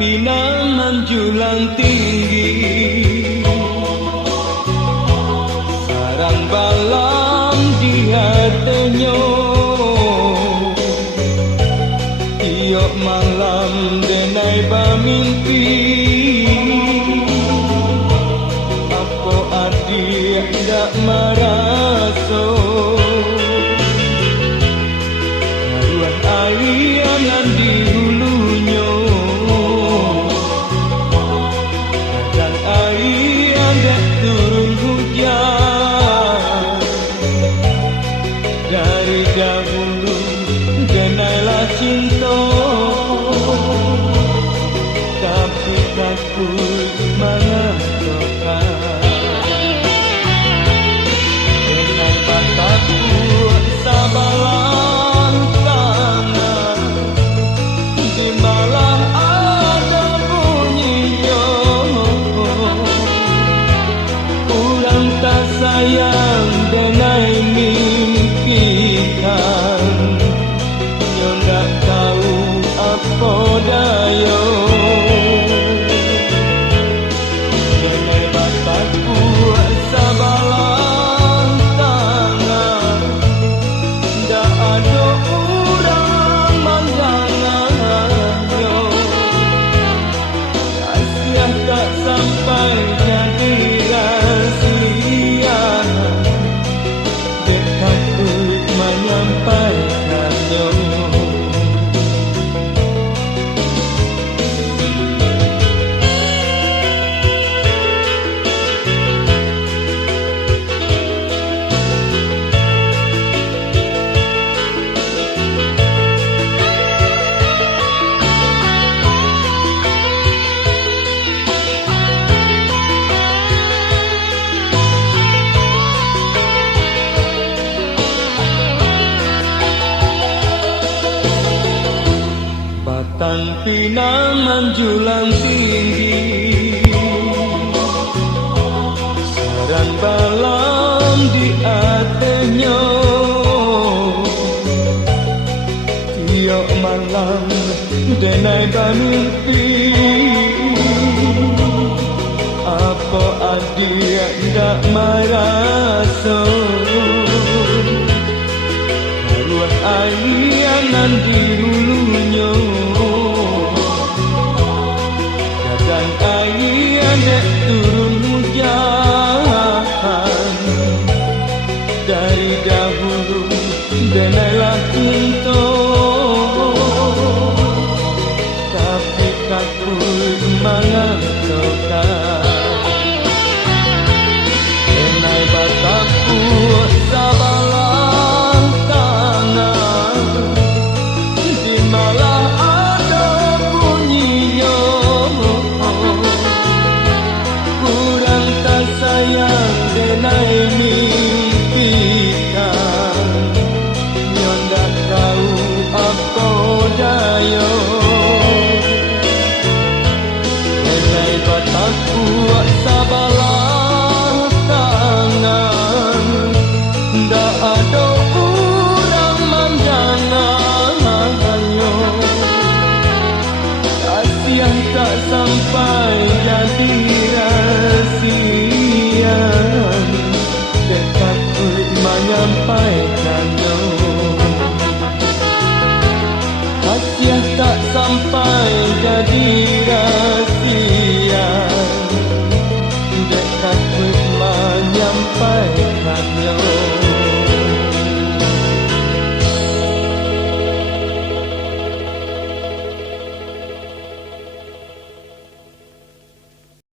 pinangan julang tinggi, sarang balam di hatinya. Iyo malam denai bermimpi, apa adik tak merasa ngaruan air di hulunya. Dan air dek turun hujan dari dahulu denailah cinta, tapi takut mengatakan denai bataku sabalan tangan di malam ada bunyinya. Kurang tak sayang denai mimpikan, yo ndak tahu apa daya. Denai bataku sabalan tangan, ndak ada urang mandangannya. Kasihan tak sampai jadi rahsia, dek takut menyampaikannya. Batang pinangan julang tinggi, sarang balam di hatinya. Tiap malam denai bermimpi, apa adik tak merasa haruan air di hulunya. Dan air dek turun hujan dari dahulu denailah cinta, tapi takut mengatakan denai bataku sabalan tangan di malam ada bunyinya. Kurang tak sayang denai mimpikan, yo ndak tahu apa daya. Denai bataku sabalan tangan, ndak ada urang mandangannya. Kasihan tak sampai jadi rahsia, dek takut menyampaikannya. Kasihan tak sampai jadi rahsia, dek takut menyampaikannya.